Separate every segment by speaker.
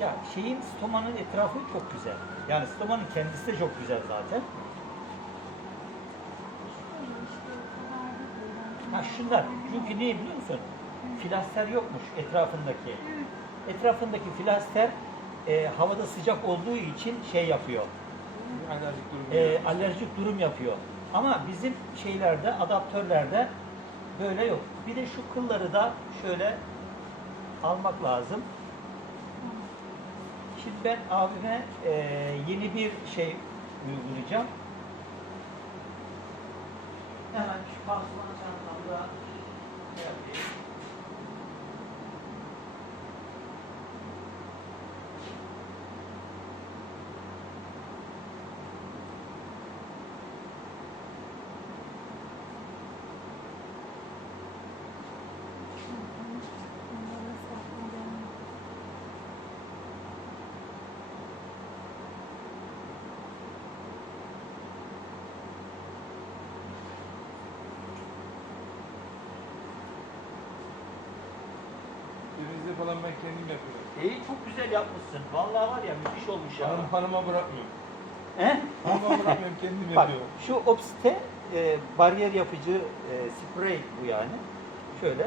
Speaker 1: Ya şeyin stomanın etrafı çok güzel. Yani stomanın kendisi de çok güzel zaten. Ha şunlar. Çünkü ne biliyor musun? Filaster yokmuş etrafındaki. Etrafındaki filaster e, havada sıcak olduğu için şey yapıyor.
Speaker 2: Alerjik durum.
Speaker 1: e, alerjik durum yapıyor. Ama bizim şeylerde, adaptörlerde böyle yok. Bir de şu kılları da şöyle almak lazım. Şimdi ben abime e, yeni bir şey uygulayacağım. Hemen şu pansuman çantamda
Speaker 2: falan ben kendim yapıyorum.
Speaker 1: İyi çok güzel yapmışsın. Vallahi var ya müthiş olmuş ya.
Speaker 2: Hanım, hanıma bırakmıyorum.
Speaker 1: He?
Speaker 2: Hanıma bırakmıyorum kendim
Speaker 1: Bak
Speaker 2: yapıyorum.
Speaker 1: şu Opsite e, bariyer yapıcı e, sprey bu yani. Şöyle.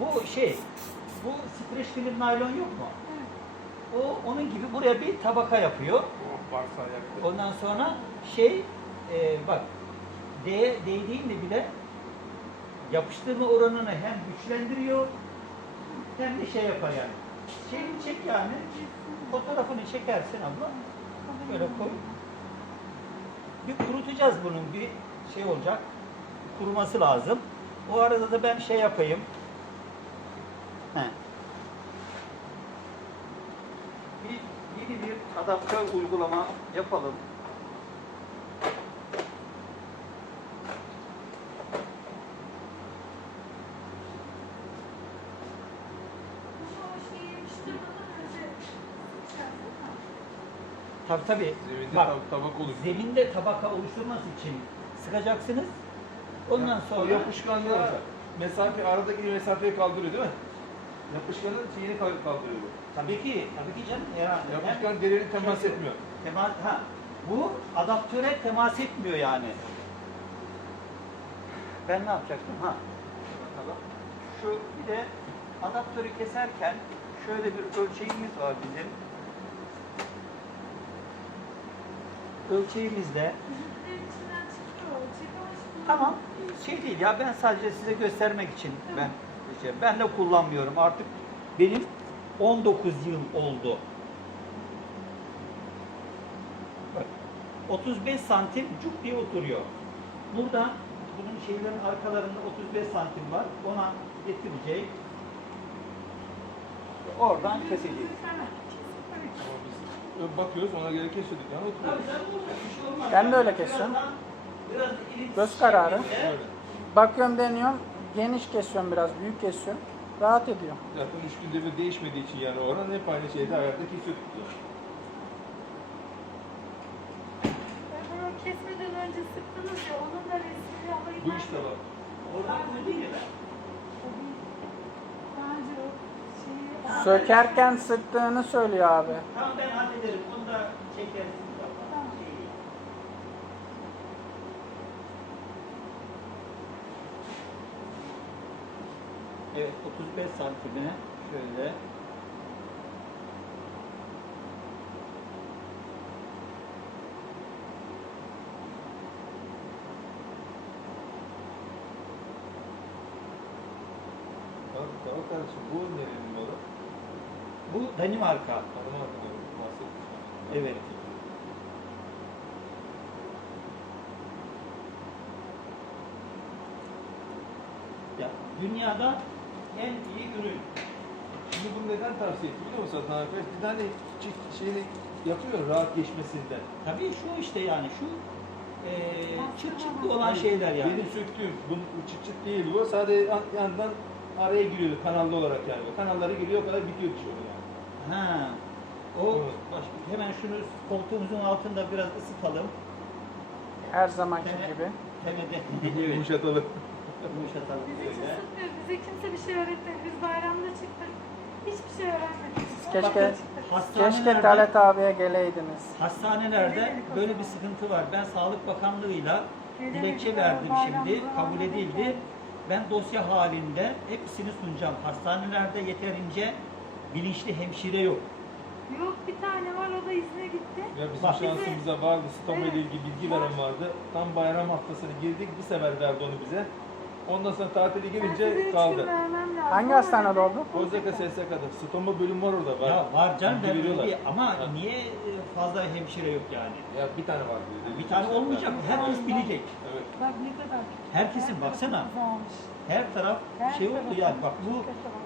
Speaker 1: Bu şey, bu streç film naylon yok mu? O onun gibi buraya bir tabaka yapıyor.
Speaker 2: Oh varsa ayaktı.
Speaker 1: Ondan sonra şey, e, bak D, değdiğinde bile yapıştırma oranını hem güçlendiriyor hem de şey yapar yani. Şeyini çek yani. Fotoğrafını çekersin abla. Böyle koy. Bir kurutacağız bunun bir şey olacak. Kuruması lazım. O arada da ben şey yapayım. He. Bir, yeni bir adaptör uygulama yapalım. Tabii tabii.
Speaker 2: Zeminde
Speaker 1: Bak,
Speaker 2: tab- tabak olur.
Speaker 1: zeminde tabaka oluşturması için sıkacaksınız. Ondan
Speaker 2: O
Speaker 1: sonra
Speaker 2: yapışkanla mesafe aradaki mesafeyi kaldırıyor değil mi? Yapışkanın şeyini kal- kaldırıyor bu.
Speaker 1: tabii ki tabii ki canım herhalde.
Speaker 2: Yapışkan derileri temas
Speaker 1: Şöyle-
Speaker 2: etmiyor.
Speaker 1: Temas, ha, bu adaptöre temas etmiyor yani. Ben ne yapacaktım? Ha. Bakalım. Şu bir de adaptörü keserken şöyle bir ölçeğimiz var bizim. Ölçeğimizde Tamam. Şey değil ya ben sadece size göstermek için ben şey, ben de kullanmıyorum artık benim 19 yıl oldu. Bak 35 santim cuk diye oturuyor. Burada bunun şeylerin arkalarında 35 santim var. Ona getireceğim. Oradan keseceğiz.
Speaker 2: Bakıyoruz ona göre kesiyorduk yani oturuyoruz.
Speaker 3: Ben de öyle kesiyorum. Göz kararı.
Speaker 2: Öyle.
Speaker 3: Bakıyorum deniyorum. Geniş kesiyorum biraz. Büyük kesiyorum. Rahat ediyor.
Speaker 2: Zaten üç günde bir değişmediği için yani oran hep aynı şeyde ayakta kesiyorduk. yani.
Speaker 4: Bunu kesmeden önce sıktınız ya, onun da resmini alayım.
Speaker 2: Bu işte bak.
Speaker 1: Oradan koydun ya ben.
Speaker 4: Bence o şeyi...
Speaker 3: Sökerken sıktığını söylüyor abi.
Speaker 1: Tamam ben hallederim. Onu da çekeriz.
Speaker 4: Tamam.
Speaker 1: Şey değil. Evet 35 santimine şöyle
Speaker 2: Bak, bak kardeşim bu malı?
Speaker 1: Bu Danimarka. Evet. Ya dünyada en iyi ürün.
Speaker 2: Şimdi bunu neden tavsiye etti biliyor musun Satan arkadaş? Bir tane çift şeyini yapıyor rahat geçmesinden.
Speaker 1: Tabii şu işte yani şu eee çıt çıtlı olan şeyler yani.
Speaker 2: Benim söktüğüm bu bu çıt çıt değil bu. Sadece yan- yandan araya giriyor kanallı olarak yani. Kanalları giriyor o kadar bitiyor bir şey o yani.
Speaker 1: Ha. O
Speaker 2: Evet.
Speaker 1: Hemen şunu koltuğumuzun altında biraz ısıtalım.
Speaker 3: Her zamanki
Speaker 1: Teme-
Speaker 3: gibi.
Speaker 1: Temede.
Speaker 2: Yumuşatalım.
Speaker 1: Yumuşatalım
Speaker 4: Bizi hiç ısıtmıyor, bize kimse bir şey öğretmedi. Biz bayramda çıktık. Hiçbir şey öğrenmedik.
Speaker 3: Keşke
Speaker 1: Bakın,
Speaker 3: keşke Talat abiye geleydiniz.
Speaker 1: Hastanelerde böyle bir sıkıntı var. Ben Sağlık Bakanlığı'yla dilekçe verdim şimdi, kabul edildi. Ben dosya halinde hepsini sunacağım. Hastanelerde yeterince bilinçli hemşire yok.
Speaker 4: Yok bir tane var o da izne gitti.
Speaker 2: Ya bizim
Speaker 1: Bak.
Speaker 2: şansımıza vardı, stoma ile ilgili bilgi veren vardı. Tam bayram haftasını girdik, bir sefer verdi onu bize. Ondan sonra tatile
Speaker 4: Ben size
Speaker 2: gelince
Speaker 4: üç
Speaker 2: kaldı.
Speaker 4: gün vermem lazım.
Speaker 3: Hangi hastanede oldu?
Speaker 2: Kozaka SSK'da stoma bölüm var orada. Var.
Speaker 1: Ya var canım ben
Speaker 2: Bilgi veriyorlar.
Speaker 1: bilgi- ama
Speaker 2: Ha.
Speaker 1: niye e, fazla hemşire yok yani?
Speaker 2: Ya bir tane var dedi.
Speaker 1: Bir tane olmayacak. Herkes bilecek.
Speaker 2: Evet.
Speaker 4: Bak ne kadar.
Speaker 1: Herkesin baksana.
Speaker 4: Güzelmiş.
Speaker 1: Her taraf
Speaker 4: Her
Speaker 1: şey oldu
Speaker 4: tarafı
Speaker 1: yani bak bu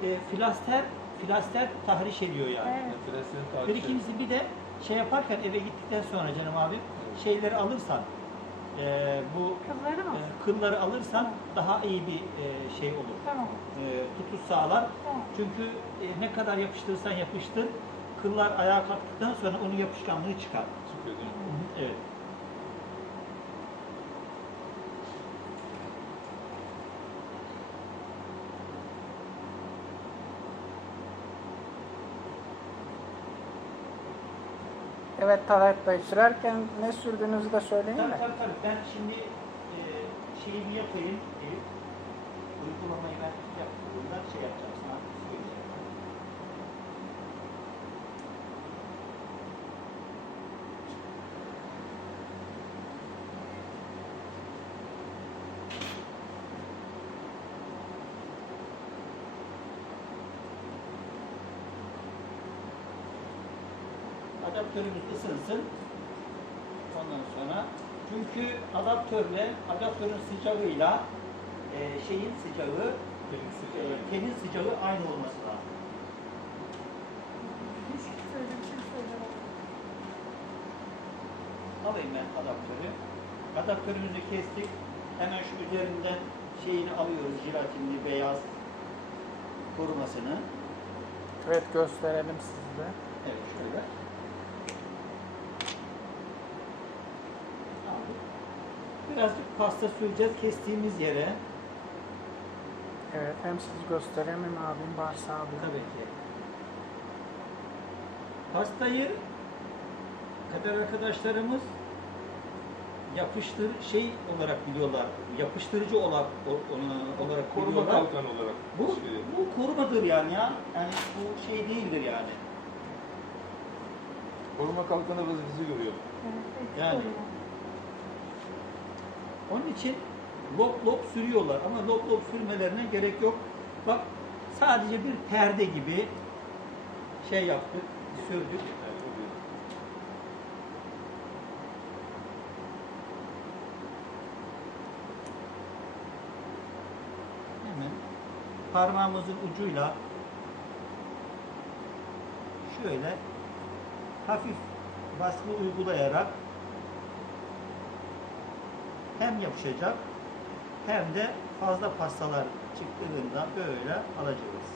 Speaker 4: kötü
Speaker 1: e, filaster filaster tahriş ediyor yani.
Speaker 4: Evet.
Speaker 2: Enflasyon
Speaker 1: Bir ikincisi bir de şey yaparken eve gittikten sonra canım abi şeyleri alırsan e, bu
Speaker 4: Kızları mı?
Speaker 1: e, kılları alırsan daha iyi bir e, şey olur.
Speaker 4: Tamam.
Speaker 1: E, tutuş sağlar.
Speaker 4: Tamam.
Speaker 1: Çünkü e, ne kadar yapıştırırsan yapıştır kıllar ayağa kalktıktan sonra onun yapışkanlığı çıkar.
Speaker 2: çıkıyor değil mi?
Speaker 1: Evet.
Speaker 3: Evet Talat Bey sürerken ne sürdüğünüzü de söyleyin
Speaker 1: Tabii
Speaker 3: de.
Speaker 1: tabii tabii. Ben şimdi e, şeyimi yapayım. Elif. Uygulamayı ben yaptığımda şey yapacağım sana Adaptörümüz ısınsın. Ondan sonra çünkü adaptörle adaptörün sıcağıyla e, şeyin sıcağı e,
Speaker 2: sıcağı.
Speaker 1: tenin sıcağı aynı olması lazım.
Speaker 4: Şey şey.
Speaker 1: Alayım ben adaptörü. Adaptörümüzü kestik. Hemen şu üzerinden şeyini alıyoruz jelatinli beyaz korumasını.
Speaker 3: Evet gösterelim size.
Speaker 1: Evet şöyle. Birazcık pasta süreceğiz kestiğimiz yere.
Speaker 3: Evet hem siz göstereyim hem abim varsa abi.
Speaker 1: Tabii ki. Pastayı kader arkadaşlarımız yapıştır şey olarak biliyorlar. Yapıştırıcı olarak ona- olarak
Speaker 2: Koruma
Speaker 1: biliyorlar.
Speaker 2: kalkan olarak.
Speaker 1: Bu
Speaker 2: şey.
Speaker 1: bu korumadır yani ya. Yani bu şey değildir yani.
Speaker 2: Koruma kalkanı biz bizi görüyor.
Speaker 4: Evet,
Speaker 1: Yani. Onun için lop lop sürüyorlar ama lop lop sürmelerine gerek yok. Bak sadece bir perde gibi şey yaptık, sürdük. Hemen parmağımızın ucuyla şöyle hafif baskı uygulayarak hem yapışacak hem de fazla pastalar çıktığında böyle alacağız.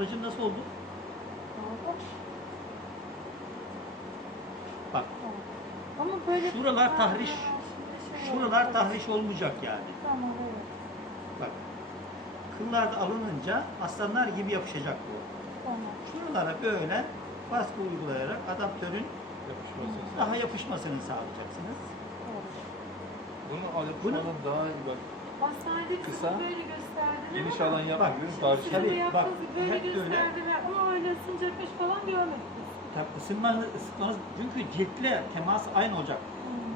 Speaker 1: Ablacığım nasıl oldu? Bak
Speaker 4: Ama böyle...
Speaker 1: Şuralar tahriş.
Speaker 4: şey
Speaker 1: şuralar tahriş olmayacak yani.
Speaker 4: Tamam evet.
Speaker 1: Bak kıllar da alınınca aslanlar gibi yapışacak bu.
Speaker 4: Tamam.
Speaker 1: Şuralara böyle baskı uygulayarak adaptörün
Speaker 2: Yapışmasın.
Speaker 1: daha yapışmasını sağlayacaksınız.
Speaker 4: Evet.
Speaker 2: Bunu alışmanın daha iyi bak.
Speaker 4: Hastanede
Speaker 2: Kısa,
Speaker 4: böyle gösterdiler
Speaker 2: Geniş
Speaker 4: ama
Speaker 2: alan yapmıyoruz.
Speaker 1: Şimdi
Speaker 2: Tarih.
Speaker 1: Tabii,
Speaker 4: Tabii,
Speaker 1: bak,
Speaker 4: böyle
Speaker 1: hep öyle.
Speaker 4: gösterdiler ama ısınacakmış falan görmedik biz.
Speaker 1: Tabii ısınmanız, ısıtmanız çünkü ciltle temas aynı olacak.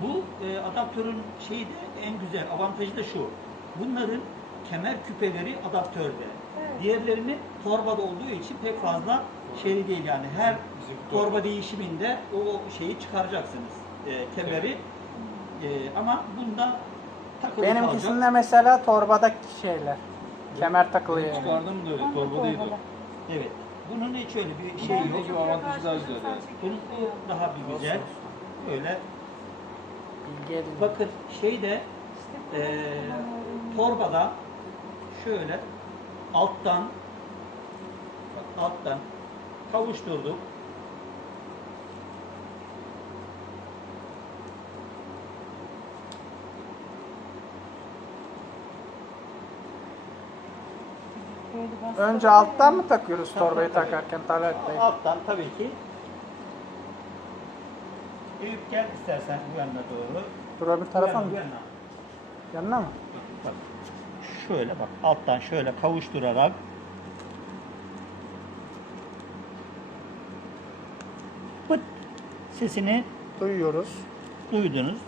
Speaker 1: Bu e, adaptörün şeyi de en güzel avantajı da şu. Bunların kemer küpeleri adaptörde.
Speaker 4: Evet.
Speaker 1: Diğerlerinin torbada olduğu için pek fazla şey değil yani. Her
Speaker 2: Bizim
Speaker 1: torba değişiminde o şeyi çıkaracaksınız. E, kemeri. E, ama bunda takılı kalacak.
Speaker 3: Benimkisinde mesela torbadaki şeyler. Kemer takılı
Speaker 2: Benim
Speaker 3: yani.
Speaker 2: Çıkardım da öyle. Torbadaydı.
Speaker 4: torbada.
Speaker 1: Evet. Bunun hiç öyle bir şey yok.
Speaker 2: gibi avantajı daha güzel yani.
Speaker 1: Bunun bu daha bir güzel.
Speaker 3: Edin.
Speaker 1: Bakın şeyde Ee, torbada şöyle alttan alttan kavuşturduk.
Speaker 3: Önce alttan mı takıyoruz torbayı takarken Talat Bey?
Speaker 1: Alttan tabii ki. Eyüp gel istersen bu yanına doğru.
Speaker 3: Dur öbür tarafa mı?
Speaker 1: yana, bu yana.
Speaker 3: Yanına mı?
Speaker 1: Bak, şöyle bak alttan şöyle kavuşturarak pıt sesini
Speaker 3: Duyuyoruz.
Speaker 1: duydunuz.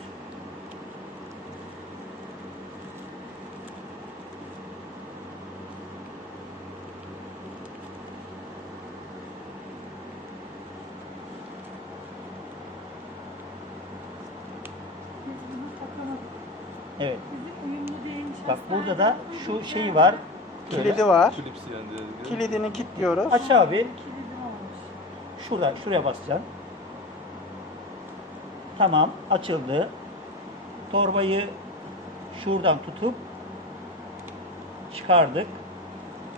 Speaker 1: Evet. Bak burada da şu şey var.
Speaker 3: Kilidi var.
Speaker 2: Philips yani.
Speaker 3: Kilidini kilitliyoruz.
Speaker 1: Aç abi.
Speaker 4: Kilidi olmuş.
Speaker 1: Şurada, şuraya basacaksın. Tamam, açıldı. Torbayı şuradan tutup çıkardık.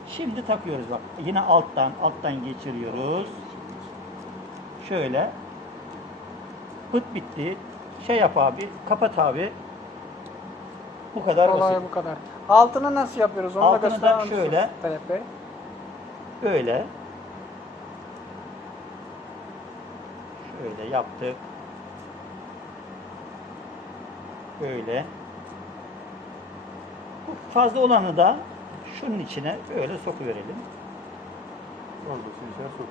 Speaker 1: Şimdi takıyoruz bak. Yine alttan, alttan geçiriyoruz. Şöyle. Pıt bitti. Şey yap abi, kapat abi. Bu kadar
Speaker 3: Olay
Speaker 1: basit.
Speaker 3: bu kadar. Altını nasıl yapıyoruz? Onu
Speaker 1: Altını
Speaker 3: da
Speaker 1: da şöyle.
Speaker 3: Bey?
Speaker 1: Böyle. Şöyle yaptık. Böyle. Bu fazla olanı da şunun içine böyle sokuverelim.
Speaker 2: Orada içine soktuk.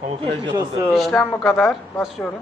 Speaker 2: Kamuflaj
Speaker 1: Geçmiş
Speaker 2: yapıldı.
Speaker 1: olsun.
Speaker 3: İşlem bu kadar. Basıyorum.